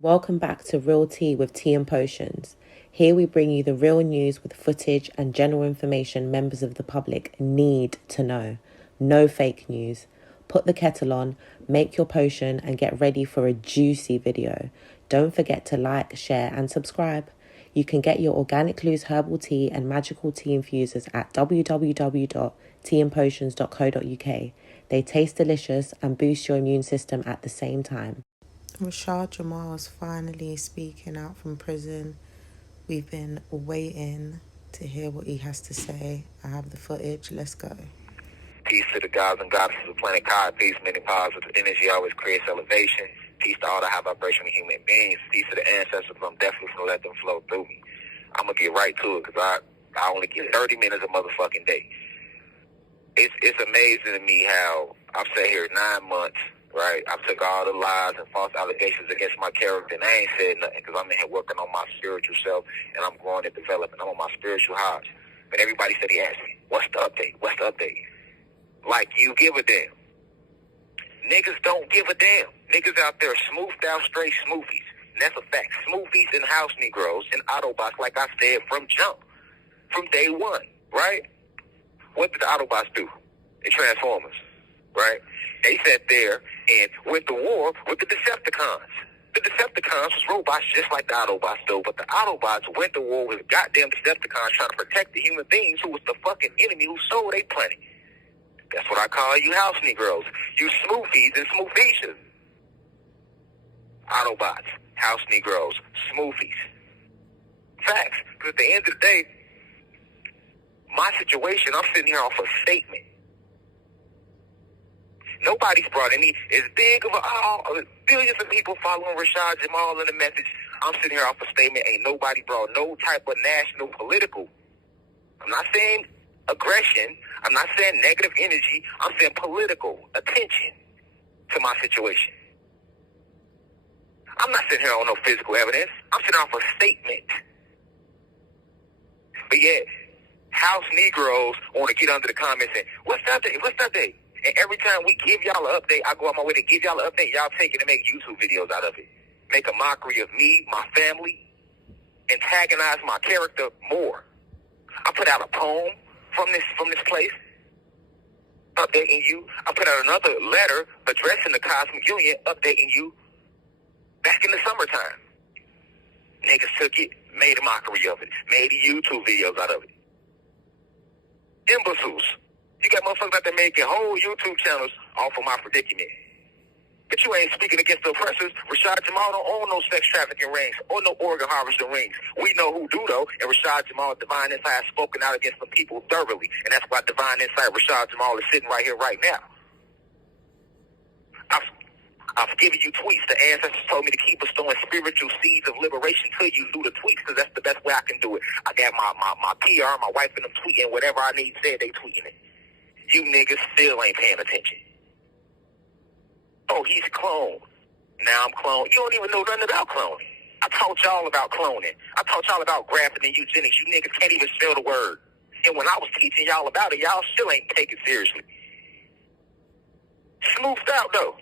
Welcome back to Real Tea with Tea and Potions. Here we bring you the real news with footage and general information members of the public need to know. No fake news. Put the kettle on, make your potion and get ready for a juicy video. Don't forget to like, share and subscribe. You can get your organic loose herbal tea and magical tea infusers at www.teaandpotions.co.uk. They taste delicious and boost your immune system at the same time. Rashad Jamal is finally speaking out from prison. We've been waiting to hear what he has to say. I have the footage. Let's go. Peace to the gods and goddesses of planet Kai. Peace, many powers with energy always creates elevation. Peace to all the high vibrational human beings. Peace to the ancestors. I'm definitely going to let them flow through me. I'm going to get right to it because I only get 30 minutes a motherfucking day. It's amazing to me how I've sat here 9 months, right? I took all the lies and false allegations against my character, and I ain't said nothing because I'm in here working on my spiritual self, and I'm growing and developing. I'm on my spiritual highs. But everybody said he asked me, what's the update? What's the update? Like you give a damn. Niggas don't give a damn. Niggas out there smoothed out straight smoothies. And that's a fact. Smoothies and house Negroes and Autobots, like I said, from jump. From day one, right? What did the Autobots do? The Transformers, right? They sat there and went to war with the Decepticons. The Decepticons was robots just like the Autobots though, but the Autobots went to war with goddamn Decepticons trying to protect the human beings who was the fucking enemy who sold their planet. That's what I call you house Negroes. You smoothies and smoothies. Autobots, house Negroes, smoothies. Facts. Because at the end of the day, my situation, I'm sitting here off a statement. Nobody's brought any, as big of billions of people following Rashad Jamal in the message. I'm sitting here off a statement. Ain't nobody brought no type of national political. I'm not saying aggression. I'm not saying negative energy. I'm saying political attention to my situation. I'm not sitting here on no physical evidence. I'm sitting off a statement. But yet, house Negroes want to get under the comments and, what's the update? What's the update? And every time we give y'all an update, I go out my way to give y'all an update. Y'all take it and make YouTube videos out of it. Make a mockery of me, my family, antagonize my character more. I put out a poem from this place, updating you. I put out another letter addressing the Cosmic Union, updating you back in the summertime. Niggas took it, made a mockery of it, made YouTube videos out of it. Imbeciles. You got motherfuckers out there making whole YouTube channels off of my predicament. But you ain't speaking against the oppressors. Rashad Jamal don't own no sex trafficking rings or no organ harvesting rings. We know who do though, and Rashad Jamal, Divine Insight, has spoken out against some people thoroughly. And that's why Divine Insight, Rashad Jamal, is sitting right here, right now. I've given you tweets. The ancestors told me to keep bestowing spiritual seeds of liberation to you through the tweets because that's the best way I can do it. I got my PR, my wife and them tweeting whatever I need said, they tweeting it. You niggas still ain't paying attention. Oh, he's cloned. Now I'm cloned. You don't even know nothing about cloning. I taught y'all about cloning. I taught y'all about grafting and eugenics. You niggas can't even spell the word. And when I was teaching y'all about it, y'all still ain't take it seriously. Smoothed out though.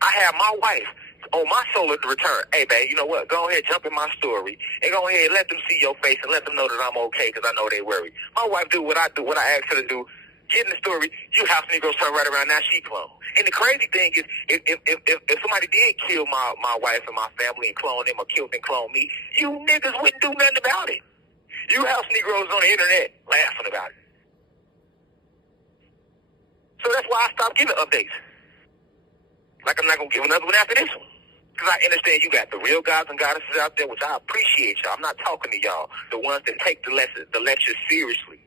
I have my wife on my solar return. Hey, babe, you know what? Go ahead, jump in my story, and go ahead, let them see your face, and let them know that I'm okay, because I know they worry. My wife do what I ask her to do. Get in the story. You house Negroes turn right around, now she clone. And the crazy thing is, if somebody did kill my wife and my family and clone them, or killed and clone me, you niggas wouldn't do nothing about it. You house Negroes on the internet laughing about it. So that's why I stopped giving updates. Like I'm not going to give another one after this one. Because I understand you got the real gods and goddesses out there, which I appreciate y'all. I'm not talking to y'all, the ones that take the lectures seriously.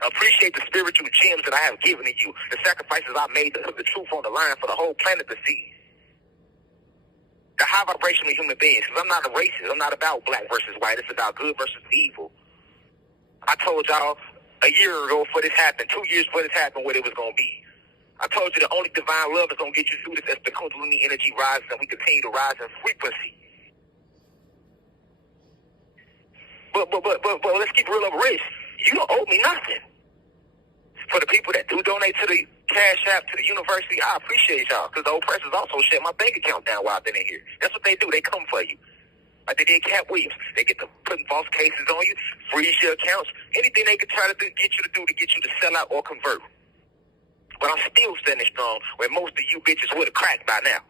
Appreciate the spiritual gems that I have given to you, the sacrifices I made to put the truth on the line for the whole planet to see. The high vibrational human beings, because I'm not a racist. I'm not about black versus white. It's about good versus evil. I told y'all a year ago before this happened, 2 years before this happened, what it was going to be. I told you the only divine love is going to get you through this as the Kundalini energy rises and we continue to rise in frequency. But let's keep real over race. You don't owe me nothing. For the people that do donate to the Cash App to the university. I appreciate y'all, because the oppressors also shut my bank account down while I've been in here. That's what they do. They come for you. Like they did Cat Williams. They get to putting false cases on you, freeze your accounts, anything they can try to do, get you to do to get you to sell out or convert. But I'm still standing strong where most of you bitches would have cracked by now.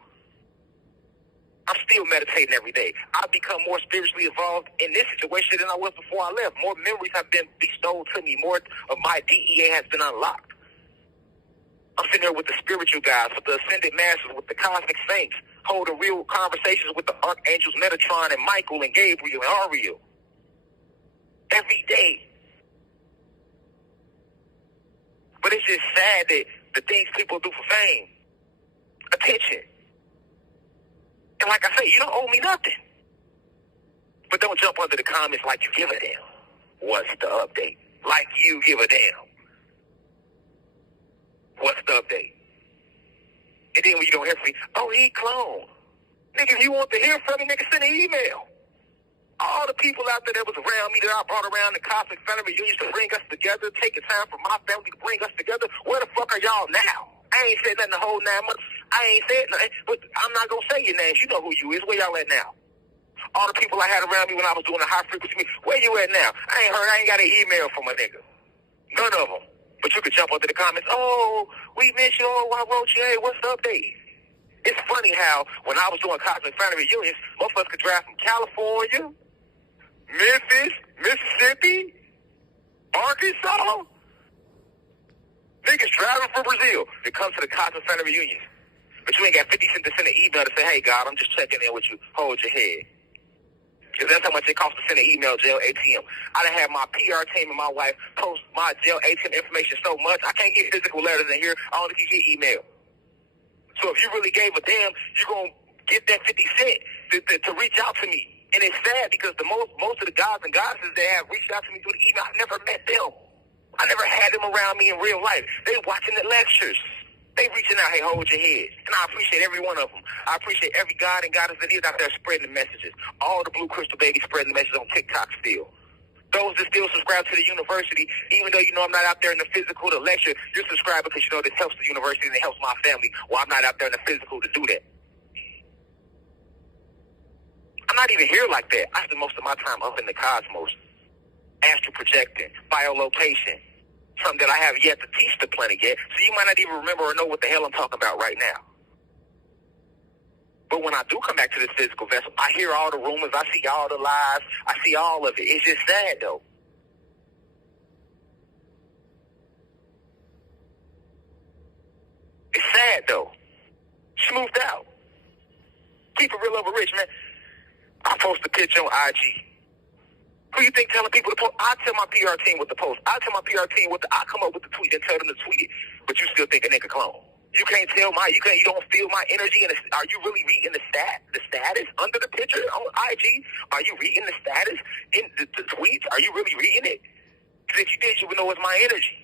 I'm still meditating every day. I've become more spiritually involved in this situation than I was before I left. More memories have been bestowed to me. More of my DEA has been unlocked. I'm sitting there with the spiritual guys, with the ascended masters, with the cosmic saints, holding real conversations with the archangels Metatron and Michael and Gabriel and Ariel. Every day. But it's just sad that the things people do for fame, attention. And like I say, you don't owe me nothing. But don't jump under the comments like you give a damn. What's the update? Like you give a damn. What's the update? And then when you don't hear from me, oh, he cloned. Nigga, if you want to hear from me, nigga, send an email. All the people out there that was around me that I brought around the Cosmic Family Reunions to bring us together, taking time for my family to bring us together, where the fuck are y'all now? I ain't said nothing the whole 9 months. I ain't said nothing, but I'm not going to say your names. You know who you is. Where y'all at now? All the people I had around me when I was doing the high frequency, where you at now? I ain't got an email from a nigga. None of them. But you could jump onto the comments, oh, we miss you, oh, I wrote you, hey, what's the update? It's funny how when I was doing Cosmic Family Reunions, most of us could drive from California, Memphis, Mississippi, Arkansas, niggas driving from Brazil to come to the Cosmic Family Reunions. But you ain't got 50 cents to send an email to say, hey, God, I'm just checking in with you. Hold your head. Because that's how much it costs to send an email, jail ATM. I done had my PR team and my wife post my jail ATM information so much, I can't get physical letters in here. I only can get email. So if you really gave a damn, you're going to get that 50 cents to reach out to me. And it's sad because most of the gods and goddesses that have reached out to me through the email, I never met them. I never had them around me in real life. They watching the lectures. They reaching out, hey, hold your head. And I appreciate every one of them. I appreciate every god and goddess that is out there spreading the messages. All the Blue Crystal babies spreading the messages on TikTok still. Those that still subscribe to the university, even though you know I'm not out there in the physical to lecture, you're subscribed because you know this helps the university and it helps my family while I'm not out there in the physical to do that. I'm not even here like that. I spend most of my time up in the cosmos, astral projecting, biolocation, something that I have yet to teach the planet yet, so you might not even remember or know what the hell I'm talking about right now. But when I do come back to this physical vessel, I hear all the rumors, I see all the lies, I see all of it. It's just sad, though. It's sad, though. Smoothed out. Keep it real over rich, man. I post a picture on IG. Who you think telling people to post? I tell my PR team what to post. I tell my PR team I come up with the tweet and tell them to tweet it. But you still think a nigga clone. You can't tell you don't feel my energy. Are you really reading the status under the picture on IG? Are you reading the status in the tweets? Are you really reading it? Because if you did, you would know it's my energy.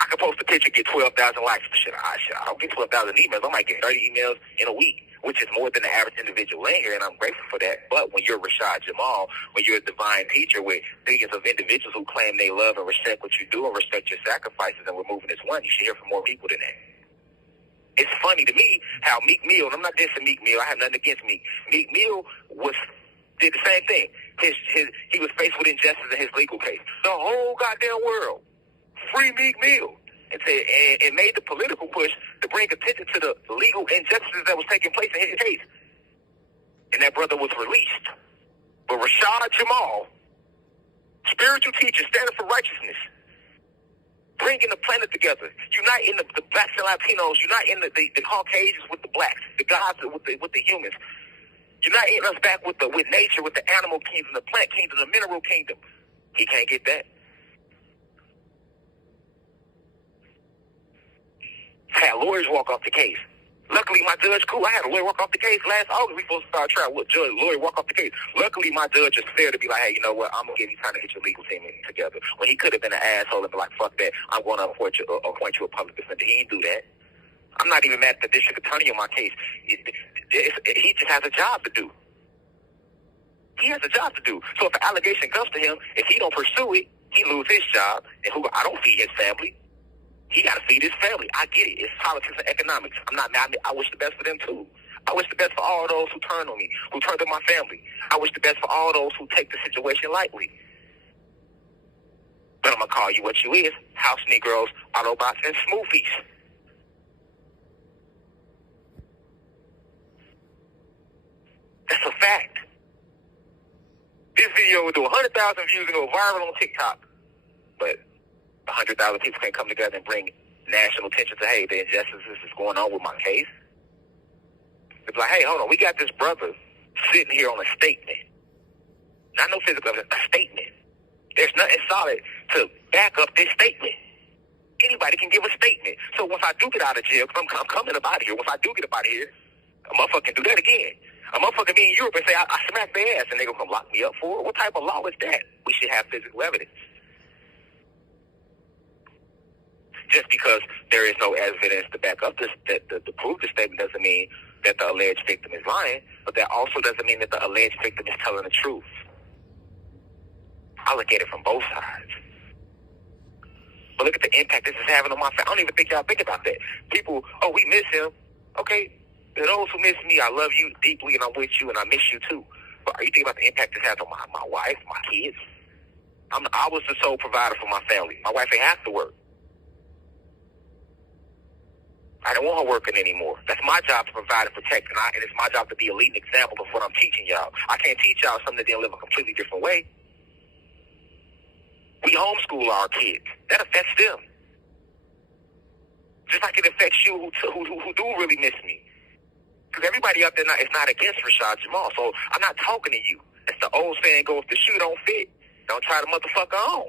I could post a picture, get 12,000 likes. Shit, I don't get 12,000 emails. I might get 30 emails in a week, which is more than the average individual in here, and I'm grateful for that. But when you're Rashad Jamal, when you're a divine teacher with billions of individuals who claim they love and respect what you do and respect your sacrifices, and we're moving as one, you should hear from more people than that. It's funny to me how Meek Mill, and I'm not dissing Meek Mill, I have nothing against Meek. Meek Mill did the same thing. He was faced with injustice in his legal case. The whole goddamn world free Meek Mill. And made the political push to bring attention to the legal injustices that was taking place in his case. And that brother was released. But Rashad Jamal, spiritual teacher, standing for righteousness, bringing the planet together, uniting the blacks and Latinos, uniting the Caucasians with the blacks, the gods with the humans, uniting us back with nature, with the animal kingdom, the plant kingdom, the mineral kingdom. He can't get that. Had lawyers walk off the case. Luckily, my judge, cool. I had a lawyer walk off the case last August. We supposed to start trial. What judge, lawyer walk off the case? Luckily, my judge is fair to be like, hey, you know what? I'm going to give you time to get your legal team together. When he could have been an asshole and be like, fuck that. I'm going to appoint you a public defender. He didn't do that. I'm not even mad at the district attorney on my case. He just has a job to do. He has a job to do. So if an allegation comes to him, if he don't pursue it, He lose his job, and I don't feed his family. He got to feed his family. I get it. It's politics and economics. I'm not mad. I wish the best for them, too. I wish the best for all those who turn on me, who turn on my family. I wish the best for all those who take the situation lightly. But I'm going to call you what you is, house Negroes, Autobots, and Smoothies. That's a fact. This video will do 100,000 views and go viral on TikTok. But 100,000 people can't come together and bring national attention to, hey, the injustices is going on with my case. It's like, hey, hold on, we got this brother sitting here on a statement. Not no physical evidence, a statement. There's nothing solid to back up this statement. Anybody can give a statement. So once I do get out of jail, because I'm coming up out of here, once I do get up out of here, a motherfucker can do that again. A motherfucker be in Europe and say, I smacked their ass, and they gonna come lock me up for it. What type of law is that? We should have physical evidence. Just because there is no evidence to back up this, to prove the statement doesn't mean that the alleged victim is lying, but that also doesn't mean that the alleged victim is telling the truth. I look at it from both sides. But look at the impact this is having on my family. I don't even think y'all think about that. People, oh, we miss him. Okay, to those who miss me, I love you deeply, and I'm with you, and I miss you too. But are you thinking about the impact this has on my wife, my kids? I was the sole provider for my family. My wife ain't have to work. I don't want her working anymore. That's my job to provide and protect, and it's my job to be a leading example of what I'm teaching y'all. I can't teach y'all something that they live a completely different way. We homeschool our kids. That affects them. Just like it affects you who do really miss me. Because everybody out there is not against Rashad Jamal, so I'm not talking to you. As the old saying goes, if the shoe don't fit, don't try the motherfucker on.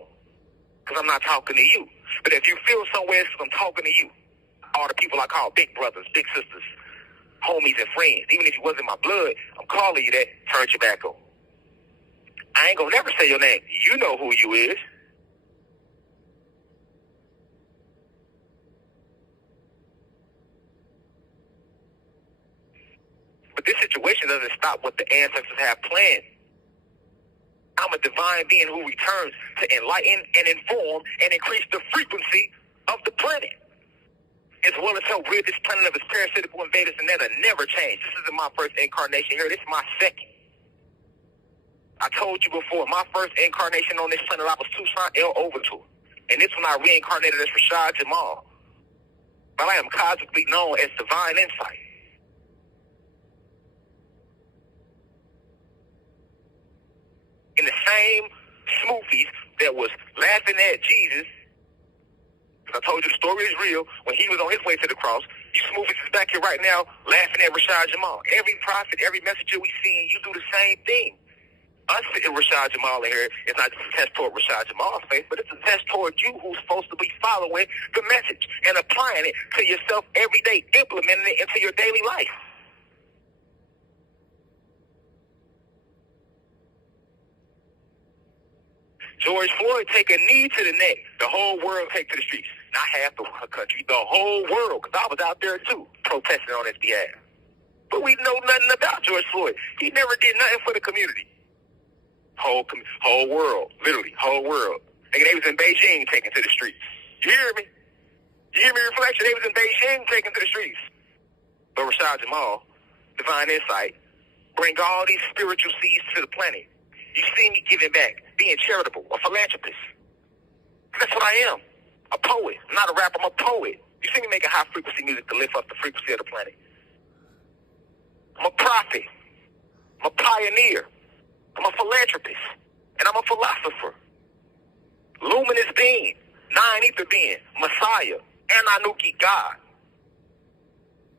Because I'm not talking to you. But if you feel somewhere, it's 'cause I'm talking to you. All the people I call big brothers, big sisters, homies and friends. Even if you wasn't my blood, I'm calling you that, turn your back on. I ain't gonna never say your name. You know who you is. But this situation doesn't stop what the ancestors have planned. I'm a divine being who returns to enlighten and inform and increase the frequency of the planet, as well as help rid this planet of its parasitical invaders, and that'll never change. This isn't my first incarnation here. This is my second. I told you before, my first incarnation on this planet, I was Tucson El Overture. And this one I reincarnated as Rashad Jamal. But I am cosmically known as Divine Insight. In the same Smoothies that was laughing at Jesus, because I told you the story is real, when he was on his way to the cross, you Smoothies is back here right now laughing at Rashad Jamal. Every prophet, every messenger we see, you do the same thing. Us sitting Rashad Jamal in here is not just a test toward Rashad Jamal's faith, but it's a test toward you who's supposed to be following the message and applying it to yourself every day, implementing it into your daily life. George Floyd take a knee to the neck. The whole world take to the streets. Not half the country, the whole world, because I was out there too, protesting on his behalf. But we know nothing about George Floyd. He never did nothing for the community. Whole world, literally, whole world. Nigga, they was in Beijing taking to the streets. You hear me? You hear me, Reflection? They was in Beijing taking to the streets. But Rashad Jamal, Divine Insight, bring all these spiritual seeds to the planet. You see me giving back, being charitable, a philanthropist. That's what I am, a poet. I'm not a rapper, I'm a poet. You see me making high-frequency music to lift up the frequency of the planet. I'm a prophet. I'm a pioneer. I'm a philanthropist. And I'm a philosopher. Luminous being, nine-ether being, Messiah, Anunnaki God.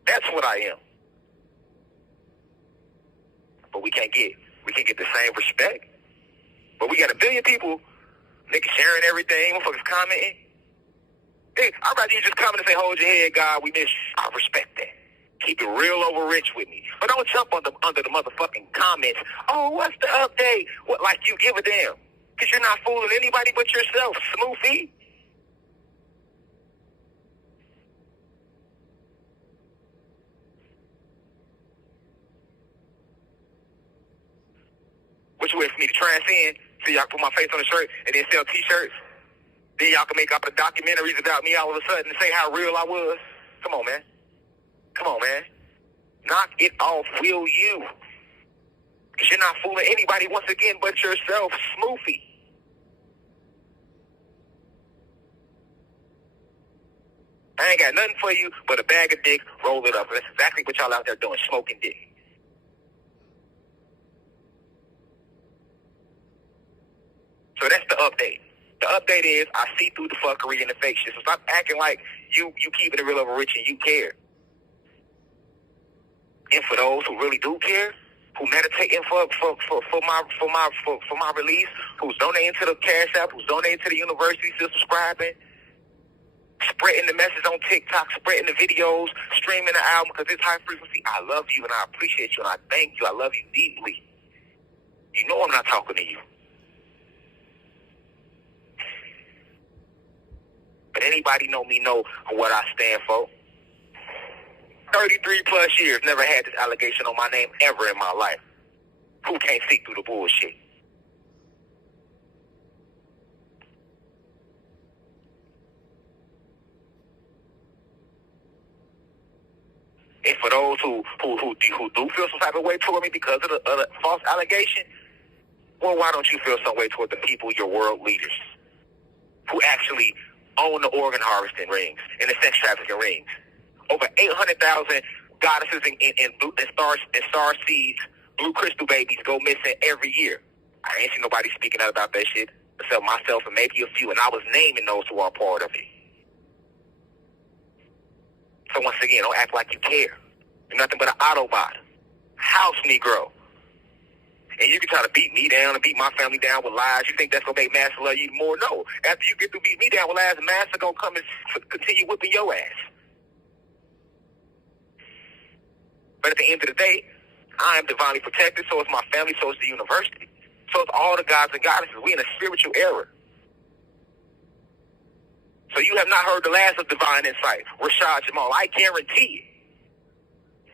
That's what I am. But we can't get the same respect. But we got 1 billion people, niggas sharing everything, motherfuckers commenting. Hey, I'd rather you just comment and say, hold your head, God, we miss you. I respect that. Keep it real over rich with me. But don't jump under the motherfucking comments. Oh, what's the update? What, like you give a damn? Because you're not fooling anybody but yourself, Smoothie. What you wait for me to transcend? So y'all put my face on a shirt and then sell T-shirts. Then y'all can make up documentaries about me all of a sudden and say how real I was. Come on, man. Come on, man. Knock it off, will you? Because you're not fooling anybody once again but yourself, Smoofy. I ain't got nothing for you but a bag of dick, roll it up. And that's exactly what y'all out there doing, smoking dick. So that's the update. The update is I see through the fuckery and the fake shit. So stop acting like you keeping it real over rich and you care. And for those who really do care, who meditating for my release, who's donating to the Cash App, who's donating to the university, still subscribing, spreading the message on TikTok, spreading the videos, streaming the album because it's high frequency. I love you and I appreciate you and I thank you. I love you deeply. You know I'm not talking to you. But anybody know me know what I stand for. 33 plus years, never had this allegation on my name ever in my life. Who can't see through the bullshit? And for those who do feel some type of way toward me because of the false allegation, well, why don't you feel some way toward the people, your world leaders, who actually own the organ harvesting rings and the sex trafficking rings? Over 800,000 goddesses and star seeds, blue crystal babies go missing every year. I ain't seen nobody speaking out about that shit except myself and maybe a few, and I was naming those who are part of it. So once again, don't act like you care. You're nothing but an Autobot, house Negro. And you can try to beat me down and beat my family down with lies. You think that's going to make Master love you more? No. After you get to beat me down with lies, Master going to come and continue whipping your ass. But at the end of the day, I am divinely protected, so is my family, so is the university. So it's all the gods and goddesses. We in a spiritual era. So you have not heard the last of Divine Insight, Rashad Jamal. I guarantee it.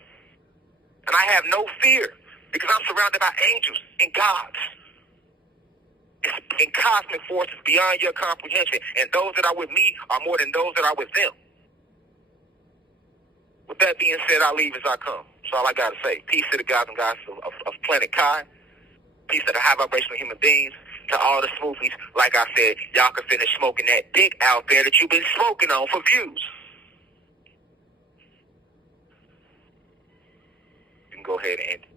And I have no fear because I'm surrounded by angels and gods and cosmic forces beyond your comprehension. And those that are with me are more than those that are with them. With that being said, I leave as I come. That's all I got to say. Peace to the gods and goddesses of Planet Kai. Peace to the high vibrational human beings. To all the smoothies, like I said, y'all can finish smoking that dick out there that you've been smoking on for views. You can go ahead and end it.